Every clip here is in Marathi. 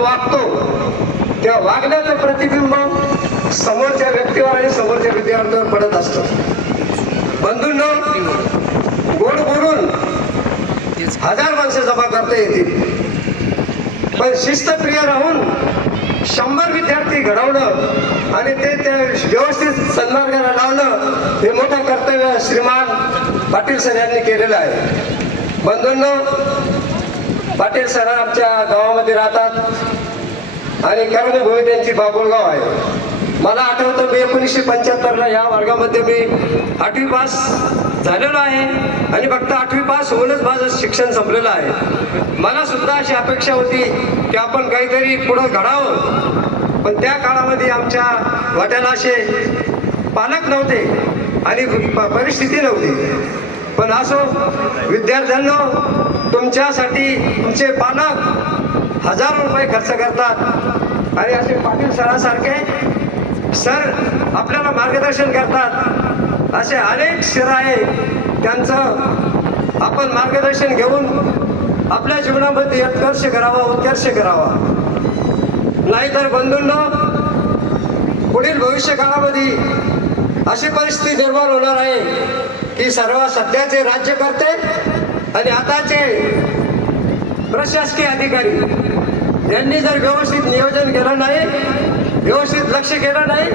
वागतो त्या वागण्याचं प्रतिबिंब समोरच्या व्यक्तीवर आणि समोरच्या विद्यार्थ्यावर पडत असतं. बंधूंनो, गोड बोलून 1000 माणसं जमा करता येतील, पण शिस्तप्रिय राहून 100 विद्यार्थी घडवणं आणि ते त्या व्यवस्थित सन्मार्गाला लावणं हे मोठं कर्तव्य श्रीमान पाटील सर यांनी केलेलं आहे. बंधूंनो, पाटील सर आमच्या गावामध्ये राहतात आणि कर्मभूमी त्यांची बाबुळगाव आहे. मला आठवतं मी 1975ला या वर्गामध्ये मी 8वी पास झालेलो आहे आणि फक्त 8वी पास होऊनच माझं शिक्षण संपलेलं आहे. मला सुद्धा अशी अपेक्षा होती की आपण काहीतरी पुढं घडावं, पण त्या काळामध्ये आमच्या वाट्याला असे पालक नव्हते आणि परिस्थिती नव्हती. पण असो, विद्यार्थ्यांना तुमच्यासाठी तुमचे पालक हजारो रुपये खर्च करतात आणि असे पाटील सरांसारखे सर आपल्याला मार्गदर्शन करतात. असे अनेक सर आहे, त्यांचं आपण मार्गदर्शन घेऊन आपल्या जीवनामध्ये उत्कर्ष करावा, उत्कर्ष करावा. नाहीतर बंधूंनो, पुढील भविष्य काळामध्ये अशी परिस्थिती निर्माण होणार आहे की सर्व सध्याचे राज्यकर्ते आणि आताचे प्रशासकीय अधिकारी यांनी जर व्यवस्थित नियोजन केलं नाही, व्यवस्थित लक्ष केलं नाही,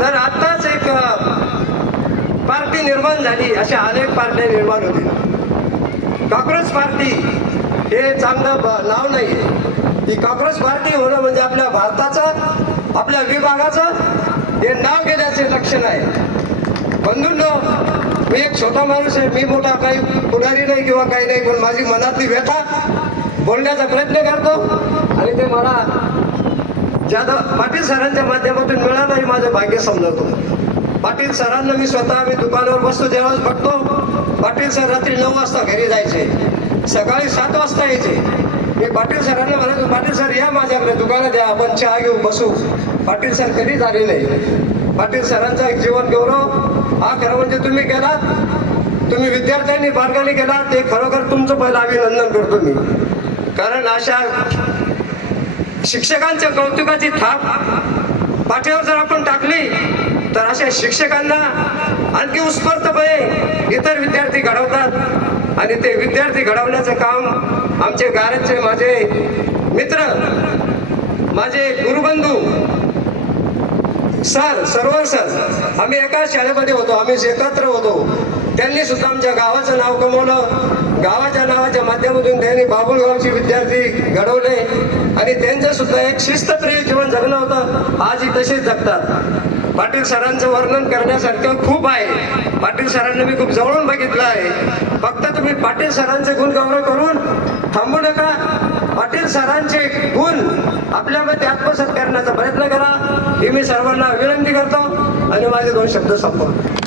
तर आताच एक पार्टी निर्माण झाली, अशा अनेक पार्ट्या निर्माण होतील. कॉक्रोच पार्टी हे चांगलं नाव नाही आहे. ही कॉक्रोच पार्टी होणं म्हणजे आपल्या भारताचं, आपल्या विभागाचं हे नाव घेण्याचे लक्षण आहे. बंधूंनो, मी एक छोटा माणूस आहे, मी मोठा काही पुढारी नाही किंवा काही नाही, पण माझी मनातली व्यथा बोलण्याचा प्रयत्न करतो आणि ते मला जाधव पाटील सरांच्या माध्यमातून मिळालं हे माझं भाग्य समजतो. पाटील सरांना मी स्वतः दुकानावर बसतो, जेव्हा बघतो पाटील सर रात्री 9 वाजता घरी जायचे, सकाळी 7 वाजता यायचे. मी पाटील सरांना म्हणायचो, पाटील सर या माझ्याकडे दुकानात या, आपण चहा घेऊ, बसू. पाटील सर कधीच आले नाही. पाटील सरांचा एक जीवन गौरव हा खरं म्हणजे तुम्ही केलात, तुम्ही विद्यार्थ्यांनी मार्गाने केला, ते खरोखर तुमचं पहिलं अभिनंदन करतो मी. कारण अशा शिक्षकांच्या कौतुकाची थाप पाठीवर जर आपण टाकली तर अशा शिक्षकांना आणखी उत्स्फूर्तपणे इतर विद्यार्थी घडवतात आणि ते विद्यार्थी घडवण्याचं काम आमचे गारजचे माझे मित्र, माझे गुरुबंधू सर, सर्व सर, आम्ही एकाच शाळेमध्ये होतो, आम्ही एकत्र होतो. त्यांनी सुद्धा आमच्या गावाचं नाव कमवलं. गावाच्या नावाच्या माध्यमातून त्यांनी बाबुळगावचे विद्यार्थी घडवले आणि त्यांचं सुद्धा एक शिस्तप्रिय जीवन जगणं होतं. आजही तसेच जगतात. पाटील सरांचं वर्णन करण्यासारखं खूप आहे. पाटील सरांना मी खूप जवळून बघितलं आहे. फक्त तुम्ही पाटील सरांचे गुण गौरव करून थांबू नका. पाटील सरांचे गुण आपल्यामध्ये आत्मसात करण्याचा प्रयत्न करा, ही मी सर्वांना विनंती करतो आणि माझे 2 शब्द संपवतो.